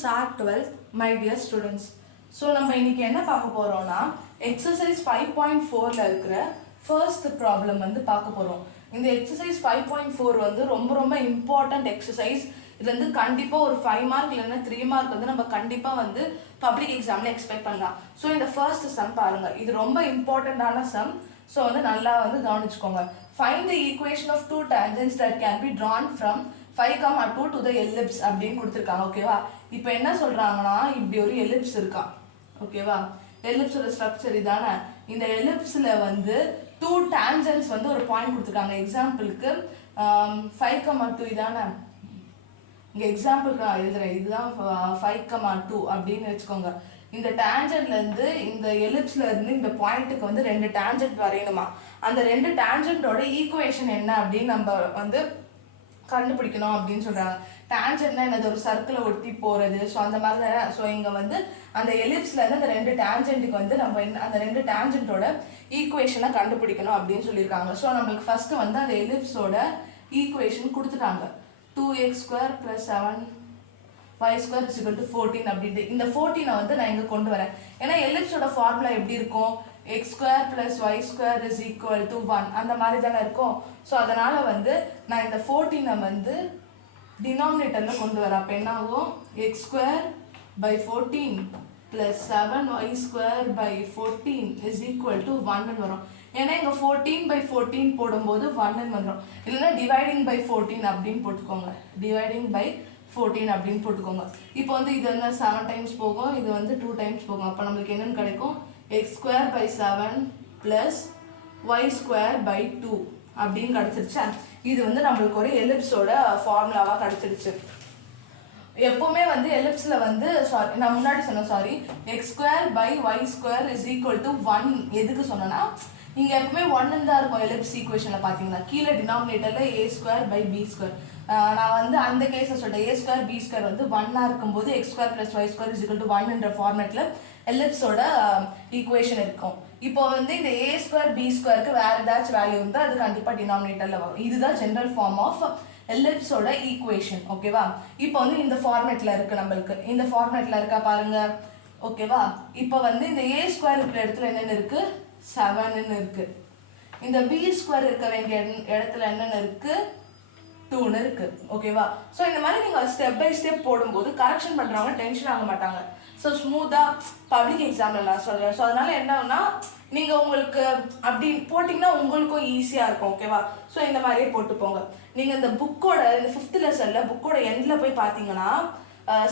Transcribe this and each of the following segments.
SAT 12th, my dear students. So நம்ம இன்னைக்கு என்ன பார்க்க போறோம்னா exercise 5.4ல இருக்கிற first problem வந்து பார்க்க போறோம். இந்த exercise 5.4 வந்து ரொம்ப important exercise. இது வந்து கண்டிப்பா ஒரு 5 மார்க் இல்லைன்னா 3 மார்க் வந்து நம்ம கண்டிப்பா வந்து பப்ளிக் எக்ஸாம்ல எக்ஸ்பெக்ட் பண்ணலாம். ஸோ இந்த ஃபர்ஸ்ட் சம் பாருங்க, இது ரொம்ப இம்பார்ட்டண்டான சம். ஸோ வந்து நல்லா வந்து கவனிச்சுக்கோங்க. Find the equation of two tangents that can be drawn from 5,2 to the ellipse அப்படின்னு கொடுத்துருக்காங்க. ஓகேவா? இப்போ என்ன சொல்றாங்கன்னா, இப்படி ஒரு எலிப்ஸ் இருக்கா, ஓகேவா? எலிப்ஸோட ஸ்ட்ரக்சர் இதானே. இந்த எலிப்ஸ்ல வந்து 2 tangents வந்து ஒரு பாயிண்ட் கொடுத்துருக்காங்க. எக்ஸாம்பிளுக்கு 5,2 இதானே. இங்க எக்ஸாம்பிளுக்கு நான் எழுதுறேன், இதுதான் 5,2 அப்படின்னு வச்சுக்கோங்க. இந்த டேஞ்சன்ட்ல இருந்து இந்த எலிப்ஸ்ல இருந்து இந்த பாயிண்ட்டுக்கு வந்து 2 டேஞ்சன்ட் வரையணுமா. அந்த 2 டேஞ்சன்டோட ஈக்குவேஷன் என்ன அப்படின்னு நம்ம வந்து கண்டுபிடிக்கணும் அப்படின்னு சொல்றாங்க. டேஞ்சன்ட்னா என்னது, ஒரு சர்க்கிளை ஒட்டி போறது. ஸோ அந்த மாதிரி தான். ஸோ இங்க வந்து அந்த எலிப்ஸ்ல இருந்து அந்த 2 டேஞ்சன்ட்டுக்கு வந்து நம்ம அந்த 2 டேஞ்சன்ட்டோட ஈக்குவேஷனை கண்டுபிடிக்கணும் அப்படின்னு சொல்லியிருக்காங்க. ஸோ நம்மளுக்கு ஃபர்ஸ்ட் வந்து அந்த எலிப்ஸோட ஈக்குவேஷன் கொடுத்துட்டாங்க. 2x square plus 7y square is equal to 14 அப்படின்ட்டு. இந்த 14 வந்து நான் இங்க கொண்டு வரேன். ஏன்னா எலிப்ஸோட ஃபார்முலா எப்படி இருக்கும், x square plus y square is equal to 1 அந்த மாதிரி தானே இருக்கும். ஸோ அதனால வந்து நான் இந்த 14 வந்து டினாமினேட்டர்ல கொண்டு வரேன். அப்போ என்ன ஆகும், x square by 14 plus 7y square by 14 is equal to 1 வரும். ஏன்னா இங்க 14 by 14 போடும்போது 1 வந்துடும். இல்லைன்னா டிவைடிங் பை 14 அப்படின்னு போட்டுக்கோங்க. டிவைடிங் பை 14 அப்படின்னு போட்டுக்கோங்க. இப்போ வந்து இது வந்து 7 டைம்ஸ் போகும், இது வந்து 2 டைம்ஸ் போகும். அப்போ நம்மளுக்கு என்னன்னு கிடைக்கும், x square by 7 plus y square by 2 அப்படின்னு கிடைச்சிருச்சா. இது வந்து நம்மளுக்கு ஒரு எலிப்ஸோட ஃபார்முலாவா கிடைச்சிருச்சு. எப்பவுமே வந்து எலிப்ஸ்ல வந்து நான் முன்னாடி சொன்னேன் x square by y square is equal to 1 எதுக்கு சொன்னேன்னா, இங்க எப்பவுமே 1 தான் இருக்கும் எலிப்ஸ் ஈக்குவேஷன்ல பாத்தீங்கன்னா. கீழே டினாமினேட்டர்ல a square by b square. நான் வந்து அந்த கேஸை சொல்லிட்டேன். a square b square வந்து 1 இருக்கும்போது x square plus y square is equal to 1 என்ற ஃபார்மேட்ல எலிப்ஸோட ஈக்குவேஷன் இருக்கும். இப்போ வந்து இந்த a square b squareக்கு வேற ஏதாச்சும் வேல்யூ இருந்தால் அது கண்டிப்பா டினாமினேட்டர்ல வரும். இதுதான் ஜெனரல் ஃபார்ம் ஆஃப் எலிப்ஸோட ஈக்குவேஷன். ஓகேவா? இப்போ வந்து இந்த ஃபார்மேட்ல இருக்கு, நம்மளுக்கு இந்த ஃபார்மேட்ல இருக்கா பாருங்க. ஓகேவா? இப்போ வந்து இந்த a ஸ்கொயர் இருக்கிற இடத்துல என்னென்ன இருக்கு, 7 இருக்கு. இந்த b ஸ்கொயர் இருக்க வேண்டிய இடத்துல என்னென்ன இருக்கு, 2 இருக்கு. ஓகேவா? ஸோ இந்த மாதிரி நீங்க ஸ்டெப் பை ஸ்டெப் போடும்போது கரெக்ஷன் பண்றவங்க டென்ஷன் ஆக மாட்டாங்க. ஸோ ஸ்மூத்தா பப்ளிக் எக்ஸாம்ல நான் சொல்றேன். ஸோ அதனால என்னன்னா, நீங்க உங்களுக்கு அப்படி போட்டிங்கன்னா உங்களுக்கும் ஈஸியா இருக்கும். ஓகேவா? ஸோ இந்த மாதிரியே போட்டு போங்க. நீங்க இந்த புக்கோட இந்த 5th லெசன்ல புக்கோட எண்ட்ல போய் பாத்தீங்கன்னா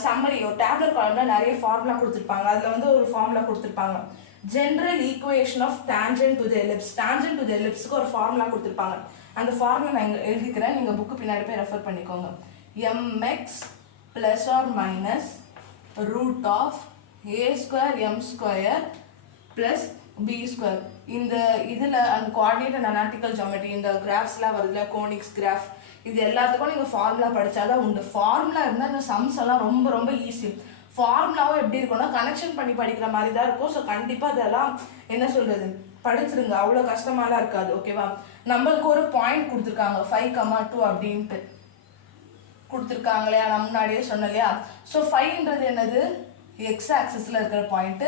சம்மரி ஒரு டேப்லெட் காலம்ல நிறைய ஃபார்முலா கொடுத்துருப்பாங்க. அதுல வந்து ஒரு ஃபார்முலா கொடுத்துருப்பாங்க, general equation of tangent to the ellipse. Tangent to the எலிப்ஸ்க்கு ஒரு ஃபார்முலா கொடுத்துருப்பாங்க. அந்த ஃபார்முலா நான் இங்க எழுதிக்கிறேன், நீங்க புக்கு பின்னாடி போய் ரெஃபர் பண்ணிக்கோங்க. mx plus or minus root of a square m square plus b square. இந்த இதுல அந்த கோஆர்டினேட் அண்ட் அனாலிட்டிக்கல் ஜியோமெட்ரி இந்த கிராஃப்ஸ்லாம் வருதுல, கோனிக்ஸ் கிராஃப், இது எல்லாத்துக்கும் நீங்க ஃபார்முலா படிச்சாதான் உண்டு. ஃபார்முலா இருந்தால் இந்த சம்ஸ் எல்லாம் ரொம்ப ஈஸி. ஃபார்முலாவும் எப்படி இருக்கும்னா கனெக்ஷன் பண்ணி படிக்கிற மாதிரி தான் இருக்கும். ஸோ கண்டிப்பா அதெல்லாம் என்ன சொல்றது, படிச்சிருங்க, அவ்வளோ கஷ்டமாலாம் இருக்காது. ஓகேவா? நம்மளுக்கு ஒரு பாயிண்ட் கொடுத்துருக்காங்க 5,2 அப்படின்ட்டு கொடுத்துருக்காங்க இல்லையா, நான் முன்னாடியே சொன்னேன் இல்லையா. ஸோ 5ன்றது என்னது, எக்ஸ் ஆக்சிஸ்ல இருக்கிற பாயிண்ட்,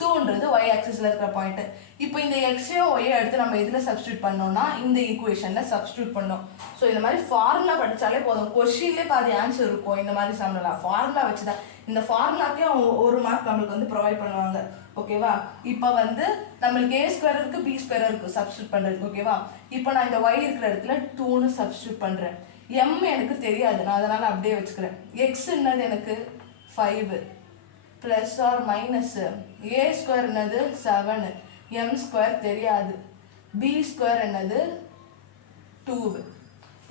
2ன்றது ஒய் ஆக்சிஸ்ல இருக்கிற பாயிண்ட். இப்போ இந்த எக்ஸையும் ஒய்யை எடுத்து நம்ம இதில் சப்ஸ்டியூட் பண்ணோம்னா இந்த ஈக்குவேஷன்ல சப்ஸ்டியூட் பண்ணோம். ஸோ இந்த மாதிரி ஃபார்முலா படிச்சாலே போதும், கொஸ்டின்லேயே பாதி ஆன்சர் இருக்கும். இந்த மாதிரி சம்லாம் ஃபார்முலா வச்சுதான், இந்த ஃபார்முலாக்கே ஒரு மார்க் நம்மளுக்கு வந்து ப்ரொவைட் பண்ணுவாங்க. ஓகேவா? இப்போ வந்து நம்மளுக்கு a ஸ்கொயர் இருக்கு, b ஸ்கொயர் இருக்கு சப்ஸ்டியூட் பண்றதுக்கு. ஓகேவா? இப்போ நான் இந்த y இருக்கிற இடத்துல 2ன்னு சப்ஸ்டியூட் பண்றேன். m எனக்கு தெரியாது, நான் அதனால அப்படியே வச்சுக்கிறேன். x என்னது எனக்கு 5 plus R minus a square என்னது 7, m ஸ்கொயர் தெரியாது, b ஸ்கொயர் என்னது 2.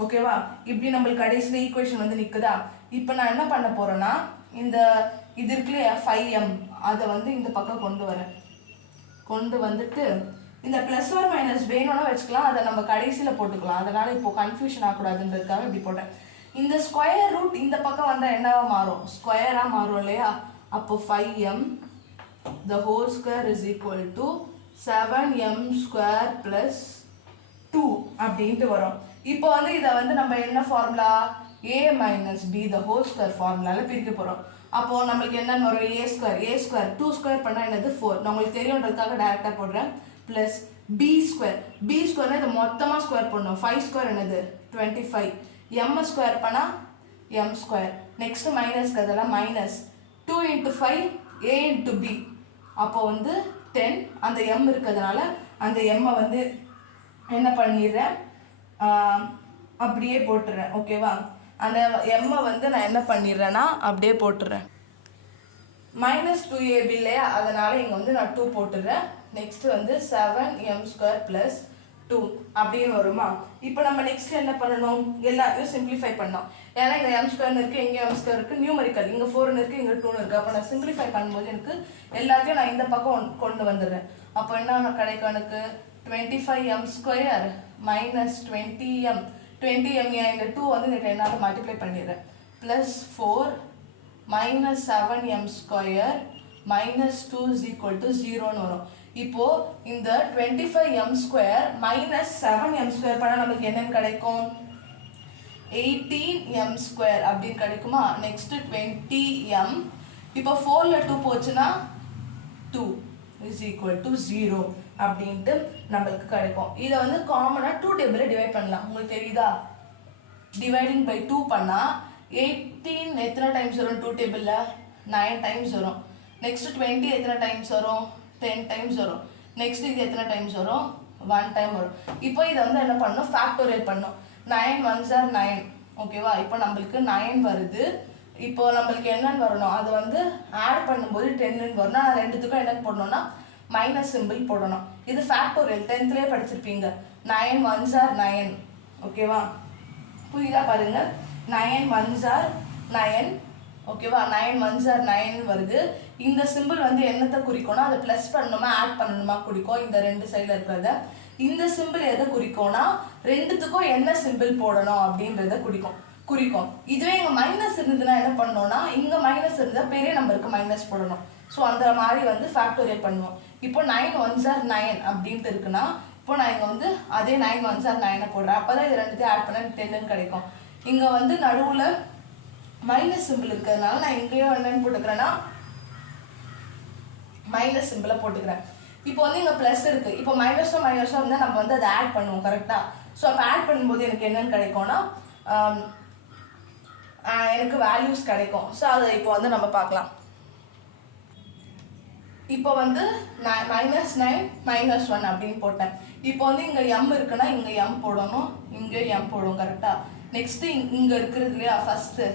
ஓகேவா? இப்படி நம்மளுக்கு கடைசியில் ஈக்குவேஷன் வந்து நிக்குதா. இப்போ நான் என்ன பண்ண போறேன்னா, இந்த இது இருக்குல்லையா 5m, அதை வந்து இந்த பக்கம் கொண்டு வந்துட்டு இந்த பிளஸ் ஆர் மைனஸ் வேணும்னா வச்சுக்கலாம், அதை நம்ம கடைசியில போட்டுக்கலாம். அதனால இப்போ கன்ஃபியூஷன் ஆகக்கூடாதுன்றதுக்காக இப்படி போட்டேன். இந்த ஸ்கொயர் ரூட் இந்த பக்கம் வந்தா என்னவா மாறும், ஸ்கொயரா மாறும் இல்லையா. அப்போ 5m the whole square is equal to 7m square plus 2 அப்படின்ட்டு வரும். இப்போ வந்து இதை வந்து நம்ம என்ன formula, a minus b the whole square ஃபார்முலால பிரிக்க போறோம். அப்போது நம்மளுக்கு என்னென்னு வரும் a ஸ்கொயர் 2 ஸ்கொயர் பண்ணால் என்னது 4. நான் உங்களுக்கு தெரியுன்றதுக்காக டேரெக்டாக போடுறேன். ப்ளஸ் b ஸ்கொயர்னால் இதை மொத்தமாக ஸ்கொயர் பண்ணணும். 5 ஸ்கொயர் என்னது 25. m ஸ்கொயர் பண்ணால் m ஸ்கொயர். நெக்ஸ்ட் மைனஸ்க்கு அதெல்லாம் மைனஸ் 2 × 5 a × b. அப்போ வந்து 10 அந்த m இருக்கிறதுனால அந்த m வந்து என்ன பண்ணிடுறேன், அப்படியே போட்டுறேன். ஓகேவா, அந்த m வந்து நான் என்ன பண்ணிடுறேன்னா அப்படியே போட்டுறேன். -2ab இல்லையா, அதனால் இங்கே வந்து நான் 2 போட்டுடுறேன். நெக்ஸ்ட் வந்து 7m² + 2 அப்படின்னு வருமா. இப்போ நம்ம நெக்ஸ்ட் என்ன பண்ணணும், எல்லாத்தையும் சிம்பிளிஃபை பண்ணோம். ஏன்னா இங்கே m² இருக்குது, இங்கே m² இருக்குது, நியூமரிக்கல் இங்கே 4 இருக்குது, இங்கே 2 இருக்குது. அப்போ நான் சிம்பிளிஃபை பண்ணும்போது எனக்கு எல்லாத்தையும் நான் இந்த பக்கம் கொண்டு வந்துடுறேன். அப்போ என்ன கிடைக்கும், எனக்கு 25m² - 20m. 20m இந்த 2 வந்து எனக்கு என்னால் மல்டிப்ளை பண்ணிடுறேன். +4 - 7m² - 2 = 0ன்னு வரும். இப்போ இந்த 25m² - 7m² பண்ணால் நமக்கு என்னன்னு கிடைக்கும், 18m² அப்படின்னு கிடைக்குமா. Next 20m. இப்போ 4ல் 2 போச்சுன்னா 2 = 0 அப்படின்ட்டு நம்மளுக்கு கிடைக்கும். இதை வந்து காமனாக 2 டேபிளில் டிவைட் பண்ணலாம். உங்களுக்கு தெரியுதா, டிவைடிங் பை 2 பண்ணால் 18 எத்தனை டைம்ஸ் வரும் 2 டேபிளில், 9 டைம்ஸ் வரும். நெக்ஸ்ட் 20 எத்தனை டைம்ஸ் வரும், 10 டைம்ஸ் வரும். நெக்ஸ்ட் இது எத்தனை டைம்ஸ் வரும், 1 டைம் வரும். இப்போ இதை வந்து என்ன பண்ணணும், ஃபேக்டோரியல் பண்ணணும். 9 1s are 9. ஓகேவா, இப்போ நம்மளுக்கு 9 வருது. இப்போ நம்மளுக்கு என்னன்னு வரணும், அது வந்து ஆட் பண்ணும்போது 10ன்னு வரணும். நான் ரெண்டுத்துக்கும் என்ன போடணும்னா மைனஸ் சிம்பிள் போடணும். இது ஃபேக்டோரியல் 10th படிச்சிருப்பீங்க. 9 1s are 9. ஓகேவா, புரியுதா பாருங்க. 9 1s are 9. ஓகேவா, 9 1s are 9 வருது. இந்த சிம்பிள் வந்து என்னத்தை குறிக்கோனா, அதை ப்ளஸ் பண்ணணுமா ஆட் பண்ணணுமா குறிக்கும். இந்த ரெண்டு சைடில் இருக்கிறத இந்த சிம்பிள் எதை குறிக்கோனா, ரெண்டுத்துக்கும் என்ன சிம்பிள் போடணும் அப்படின்றத குறிக்கும். இதுவே இங்கே மைனஸ் இருந்ததுன்னா என்ன பண்ணணும்னா, இங்கே மைனஸ் இருந்தால் பெரிய நம்பருக்கு மைனஸ் போடணும். ஸோ அந்த மாதிரி வந்து ஃபேக்டோரியல் பண்ணுவோம். இப்போ 9 1s are 9 அப்படின்ட்டு இருக்குன்னா, இப்போ நான் இங்கே வந்து அதே 9 1s are 9 போடுறேன். அப்போ தான் இது ரெண்டுத்தையும் ஆட் பண்ண 10ன்னு கிடைக்கும். இங்கே வந்து நடுவில் மைனஸ் சிம்பிள் இருக்கிறதுனால நான் இங்கேயும் என்னன்னு போட்டுக்கிறேன்னா மைனஸ் சிம்பிளை போட்டுக்கிறேன். இப்போ வந்து இங்கே ப்ளஸ் இருக்குது. இப்போ மைனஸோ இருந்தால் நம்ம வந்து அதை ஆட் பண்ணுவோம் கரெக்டாக. ஸோ அப்போ ஆட் பண்ணும்போது எனக்கு என்னென்னு கிடைக்கும்னா, எனக்கு வேல்யூஸ் கிடைக்கும். ஸோ அதை இப்போ வந்து நம்ம பார்க்கலாம். இப்போ வந்து நான் -9 - 1 அப்படின்னு போட்டேன். இப்போ வந்து இங்கே m இருக்குன்னா இங்கே m போடணும், இங்கே m போடும் கரெக்டாக. நெக்ஸ்ட்டு இங்கே இருக்கிறது இல்லையா ஃபஸ்ட்டு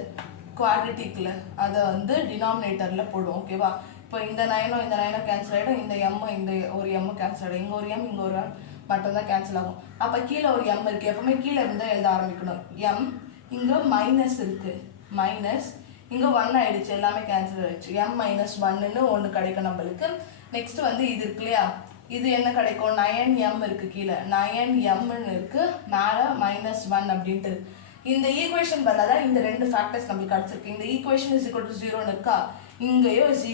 குவாட்ரட்டிக்கில், அதை வந்து டினாமினேட்டரில் போடும். ஓகேவா, இப்போ இந்த 9 கேன்சல் ஆகிடும், இந்த m இந்த ஒரு m கேன்சல் ஆகிடும், இங்கே ஒரு m இங்கே ஒரு m மட்டும்தான் கேன்சல் ஆகும். அப்போ கீழே ஒரு m இருக்குது. எப்பவுமே கீழே இருந்தால் எழுத ஆரம்பிக்கணும். m இங்கே மைனஸ் இருக்குது, மைனஸ் இங்கே 1 ஆகிடுச்சு, எல்லாமே கேன்சல் ஆகிடுச்சு. m - 1ன்னு ஒன்று கிடைக்கும் நம்மளுக்கு. நெக்ஸ்ட் வந்து இது இருக்கு இல்லையா, இது என்ன கிடைக்கும், 9m இருக்குது, கீழே 9mன்னு இருக்குது, மேலே -1 அப்படின்ட்டு இருக்கு. இந்த ஈக்குவேஷன் பதிலாக தான் இந்த ரெண்டு ஃபேக்டர்ஸ் நம்மளுக்கு கிடச்சிருக்கு. இந்த ஈக்குவேஷன் = 0ன்னு இருக்கா, இங்கேயும் =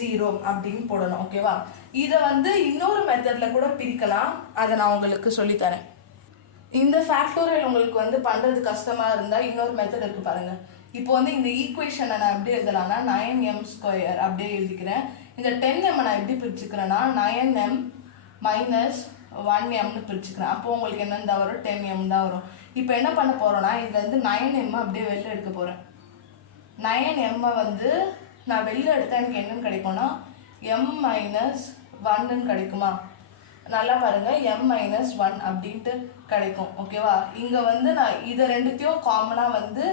0 அப்படின்னு போடணும். ஓகேவா, இதை வந்து இன்னொரு மெத்தடில் கூட பிரிக்கலாம், அதை நான் உங்களுக்கு சொல்லித்தரேன். இந்த ஃபேக்டோரியல் உங்களுக்கு வந்து பண்ணுறது கஷ்டமாக இருந்தால் இன்னொரு மெத்தட் இருக்குது பாருங்கள். இப்போ வந்து இந்த ஈக்குவேஷனை நான் எப்படி எழுதலாம்னா 9m² அப்படியே எழுதிக்கிறேன். இந்த 10m நான் எப்படி பிரிச்சுக்கிறேன்னா 9m - 1mன்னு பிரிச்சுக்கிறேன். அப்போ உங்களுக்கு என்னென்னு தான் வரும், 10m தான் வரும். இப்போ என்ன பண்ண போகிறோன்னா, இதில் வந்து 9m அப்படியே வெளில எடுக்க போகிறேன். 9m வந்து நான் வெளில எடுத்தால் எனக்கு என்னென்னு கிடைக்கும்னா m - 1ன்னு கிடைக்குமா. நல்லா பாருங்கள், m - 1 அப்படின்ட்டு கிடைக்கும். ஓகேவா, இங்கே வந்து நான் இதை ரெண்டுத்தையும் காமனாக வந்து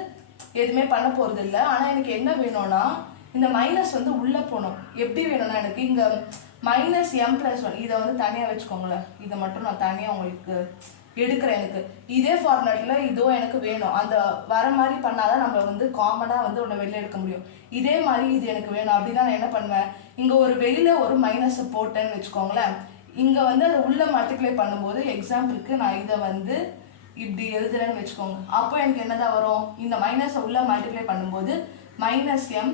எதுவுமே பண்ண போகிறது இல்லை. ஆனால் எனக்கு என்ன வேணும்னா, இந்த மைனஸ் வந்து உள்ளே போகணும். எப்படி வேணும்னா, எனக்கு இங்கே -m+1 இதை வந்து தனியாக வச்சுக்கோங்களேன். இதை மட்டும் நான் தனியாக உங்களுக்கு எடுக்கிறேன். எனக்கு இதே ஃபார்மேட்டில் இதோ எனக்கு வேணும். அந்த வர மாதிரி பண்ணாதான் நம்ம வந்து காமனாக வந்து ஒன்று வெளில எடுக்க முடியும். இதே மாதிரி இது எனக்கு வேணும் அப்படின்னா நான் என்ன பண்ணுவேன், இங்கே ஒரு வெளியில் ஒரு மைனஸை போட்டேன்னு வச்சுக்கோங்களேன். இங்கே வந்து அதை உள்ளே மல்டிப்ளை பண்ணும்போது எக்ஸாம்பிளுக்கு நான் இதை வந்து இப்படி எழுதுறேன்னு வச்சுக்கோங்க. அப்போ எனக்கு என்னதான் வரும், இந்த மைனஸை உள்ளே மல்டிப்ளை பண்ணும்போது -m+1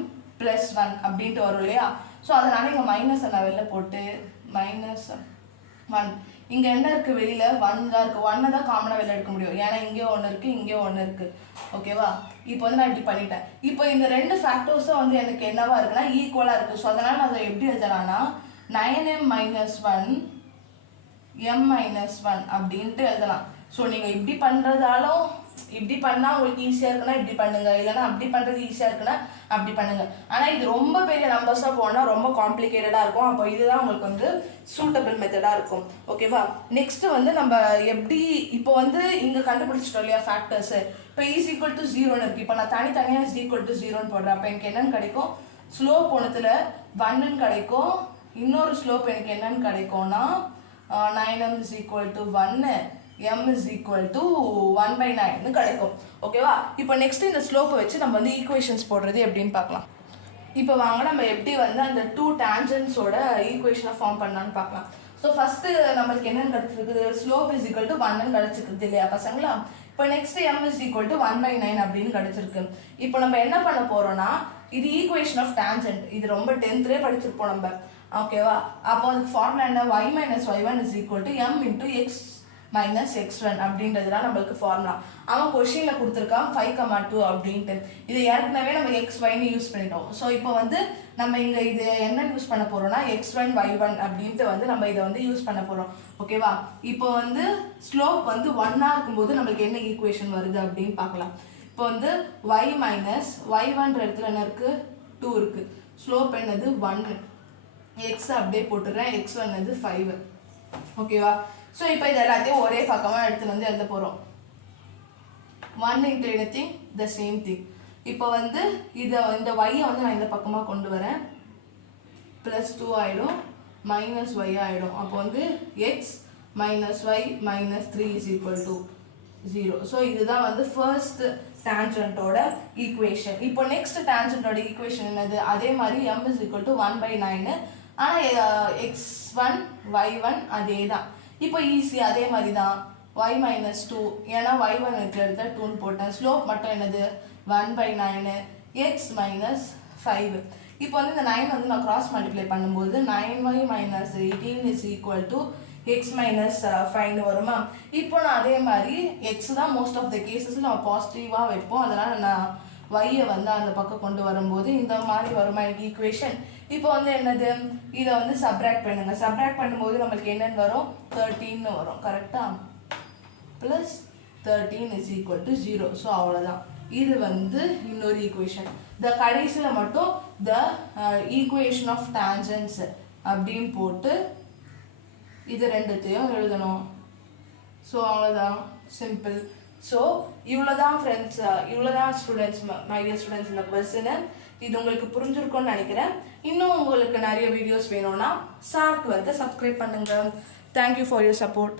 அப்படின்ட்டு வரும் இல்லையா. ஸோ அதனால் இங்கே மைனஸை நான் வெளில போட்டு -1 இங்கே என்ன இருக்குது வெளியில் 1 தான் இருக்குது. 1 தான் காமனாக வெளில எடுக்க முடியும், ஏன்னா இங்கே ஒன்று இருக்குது இங்கே ஒன்று இருக்குது. ஓகேவா? இப்போ வந்து நான் இப்படி பண்ணிட்டேன். இப்போ இந்த ரெண்டு ஃபேக்டர்ஸும் வந்து எனக்கு என்னவா இருக்குன்னா ஈக்குவலாக இருக்குது. ஸோ அதனால் நான் அதை எப்படி எழுதலாம்னா 9m - 1 m - 1 அப்படின்ட்டு எழுதலாம். ஸோ நீங்கள் இப்படி பண்ணுறதாலும் இப்படி பண்ணால் உங்களுக்கு ஈஸியாக இருக்குன்னா இப்படி பண்ணுங்க, இல்லைன்னா அப்படி பண்ணுறது ஈஸியாக இருக்குன்னா அப்படி பண்ணுங்க. ஆனால் இது ரொம்ப பெரிய நம்பர்ஸாக போனால் ரொம்ப காம்ப்ளிகேட்டடாக இருக்கும். அப்போ இதுதான் உங்களுக்கு வந்து சூட்டபிள் மெத்தடாக இருக்கும். ஓகேவா? நெக்ஸ்ட் வந்து நம்ம எப்படி இப்போ வந்து இங்கே கண்டுபிடிச்சிட்டோம் இல்லையா ஃபேக்டர்ஸு. இப்போ இஸ் ஈக்குவல் டு 0ன்னு இருக்குது. இப்போ நான் தனித்தனியாக இஸ் ஈக்குவல் டு 0ன்னு போடுறேன். அப்போ எனக்கு என்னென்னு கிடைக்கும்? ஸ்லோப் ஒன்றுத்தில் 1ன்னு கிடைக்கும். இன்னொரு ஸ்லோப் எனக்கு என்னென்னு கிடைக்கும்னா 9m = 1 m = 1/9 கிடைக்கும். ஓகேவா? இப்போ நெக்ஸ்ட் இந்த ஸ்லோப்பை வச்சு நம்ம வந்து ஈக்குவேஷன்ஸ் போடுறது எப்படின்னு பார்க்கலாம். இப்போ வாங்க நம்ம எப்படி வந்து அந்த 2 டேஞ்சன்ஸோட ஈக்குவேஷனை ஃபார்ம் பண்ணலான்னு பார்க்கலாம். ஸோ ஃபஸ்ட்டு நம்மளுக்கு என்னென்னு கிடச்சிருக்குது? ஸ்லோப் இஸ் ஈக்குவல் டு 1ன்னு கிடச்சிருக்குது இல்லையா பசங்களா? இப்போ நெக்ஸ்ட் m = 1/9 அப்படின்னு கிடச்சிருக்கு. இப்போ நம்ம என்ன பண்ண போகிறோம்னா இது ஈக்குவேஷன் ஆஃப் டேஞ்சன்ட். இது ரொம்ப 10th படிச்சிருப்போம் நம்ம. ஓகேவா? அப்போ அதுக்கு ஃபார்முலா என்ன? y - y1 = m × x - x1 அப்படின்றதுலாம் நம்மளுக்கு ஃபார்முலா. அவன் கொஷினில் கொடுத்துருக்கான் 5,2 அப்படின்ட்டு. இது ஏற்கனவே நம்ம xyன்னு யூஸ் பண்ணிட்டோம். ஸோ இப்போ வந்து நம்ம இங்கே இது என்ன யூஸ் பண்ண போகிறோம்னா x1 y1 அப்படின்ட்டு வந்து நம்ம இதை வந்து யூஸ் பண்ண போகிறோம். ஓகேவா? இப்போ வந்து ஸ்லோப் வந்து 1 இருக்கும்போது நம்மளுக்கு என்ன ஈக்குவேஷன் வருது அப்படின்னு பார்க்கலாம். இப்போ வந்து y - y1ன்ற இடத்துல என்ன இருக்குது? 2 இருக்குது. ஸ்லோப் என்னது? 1. x அப்படியே போட்டுறேன். x1 வந்து 5. ஓகேவா? ஸோ இப்போ இது எல்லாத்தையும் ஒரே பக்கமாக எடுத்துகிட்டு வந்து எழுத போகிறோம். 1 × anything the same thing. இப்போ வந்து இதை இந்த y வந்து நான் இந்த பக்கமாக கொண்டு வரேன். +2 ஆகிடும், -y ஆகிடும். அப்போ வந்து x - y - 3 = 0. ஸோ இதுதான் வந்து ஃபர்ஸ்ட் டேஞ்சன்ட்டோட ஈக்குவேஷன். இப்போ நெக்ஸ்ட் டேஞ்சன்ட்டோட ஈக்குவேஷன் என்னது? அதே மாதிரி m = 1/9. ஆனால் x1 y1 அதே தான். இப்போ ஈஸி அதே மாதிரி தான் y - 2, ஏன்னா y1 இருக்கிற இடத்துல 2ன்னு போட்டேன். ஸ்லோப் மட்டும் என்னது? 1/9 x - 5. இப்போ வந்து இந்த 9 வந்து நான் கிராஸ் மல்டிப்ளை பண்ணும்போது 9y - 18 = x - 5 வருமா? இப்போ நான் அதே மாதிரி x தான் மோஸ்ட் ஆஃப் த கேசஸ் நம்ம பாசிட்டிவாக வைப்போம். அதனால் நான் y-ஐ வந்து அந்த பக்கம் கொண்டு வரும்போது இந்த மாதிரி வருமா எனக்கு ஈக்குவேஷன். இப்போ வந்து என்னது? இதை வந்து சப்ராக்ட் பண்ணுங்க. சப்ராக்ட் பண்ணும்போது நம்மளுக்கு என்னென்னு வரும்? 13ன்னு வரும். கரெக்டாக? +13 = 0. ஸோ அவ்வளோதான். இது வந்து இன்னொரு ஈக்குவேஷன். இந்த கடைசியில் மட்டும் த ஈக்குவேஷன் ஆஃப் டேஞ்சன்ஸ் அப்படின்னு போட்டு இது ரெண்டுத்தையும் எழுதணும். ஸோ அவ்வளோதான், சிம்பிள். ஸோ இவ்வளோதான் ஃப்ரெண்ட்ஸ், இவ்வளோதான் ஸ்டூடெண்ட்ஸ், மை டியர் ஸ்டூடெண்ட்ஸ், இந்த கொஸ்டினை. இது உங்களுக்கு புரிஞ்சிருக்கும்னு நினைக்கிறேன். இன்னும் உங்களுக்கு நிறைய வீடியோஸ் வேணும்னா சார்க்கு வந்து சப்ஸ்கிரைப் பண்ணுங்கள். Thank you for your support.